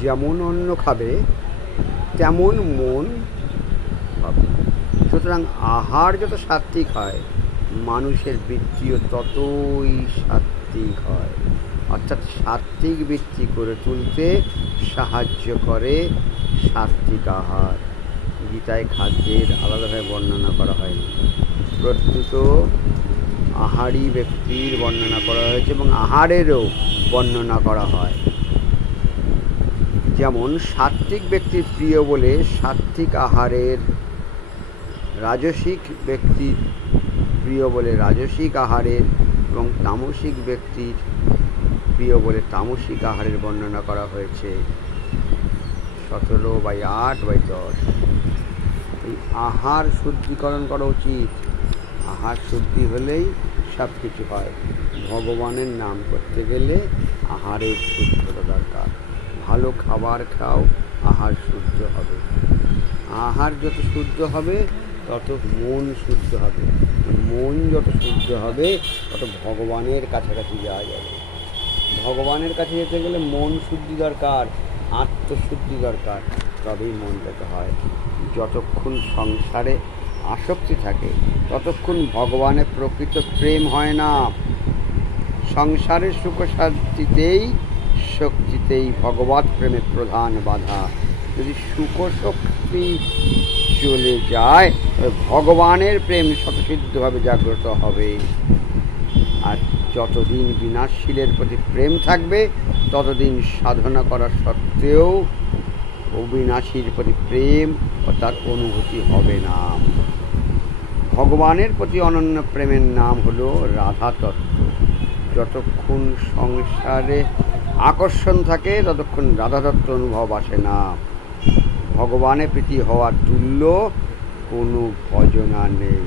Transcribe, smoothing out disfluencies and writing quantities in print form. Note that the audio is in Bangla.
যেমন অন্ন খাবে তেমন মন হবে। সুতরাং আহার যত সাত্ত্বিক হয়, মানুষের বৃত্তিও ততই সাত্ত্বিক হয়। অর্থাৎ সাত্ত্বিক বৃত্তি করে তুলতে সাহায্য করে সাত্ত্বিক আহার। গীতায় খাদ্যের আলাদাভাবে বর্ণনা করা হয়নি, প্রত্যুত আহারী ব্যক্তির বর্ণনা করা হয়েছে এবং আহারেরও বর্ণনা করা হয়। যেমন সাত্ত্বিক ব্যক্তির প্রিয় বলে সাত্ত্বিক আহারের, রাজসিক ব্যক্তির প্রিয় বলে রাজসিক আহারের এবং তামসিক ব্যক্তির প্রিয় বলে তামসিক আহারের বর্ণনা করা হয়েছে 17/8/10। এই আহার শুদ্ধিকরণ করা উচিত। আহার শুদ্ধি হলেই সব কিছু হয়। ভগবানের নাম করতে গেলে আহারের শুদ্ধতা দরকার। ভালো খাবার খাও, আহার শুদ্ধ হবে। আহার যত শুদ্ধ হবে তত মন শুদ্ধ হবে। মন যত শুদ্ধ হবে তত ভগবানের কাছাকাছি যাওয়া যাবে। ভগবানের কাছে যেতে গেলে মন শুদ্ধি দরকার, আত্মশুদ্ধি দরকার, তবেই মন যেতে হয়। যতক্ষণ সংসারে আসক্তি থাকে ততক্ষণ ভগবানের প্রকৃত প্রেম হয় না। সংসারের সুখ শান্তিতেই শক্তিতেই ভগবৎ প্রেমের প্রধান বাধা। যদি সুখ শক্তি চলে যায় তবে ভগবানের প্রেম স্বতঃসিদ্ধভাবে জাগ্রত হবে। আর যতদিন বিনাশশীলের প্রতি প্রেম থাকবে ততদিন সাধনা করা সত্ত্বেও অবিনাশীর প্রতি প্রেম ও তার অনুভূতি হবে না। ভগবানের প্রতি অনন্য প্রেমের নাম হলো রাধা তত্ত্ব। যতক্ষণ সংসারে আকর্ষণ থাকে ততক্ষণ রাধা তত্ত্ব অনুভব আসে না। ভগবানের প্রীতি হওয়ার তুল্য কোনো ভজনা নেই।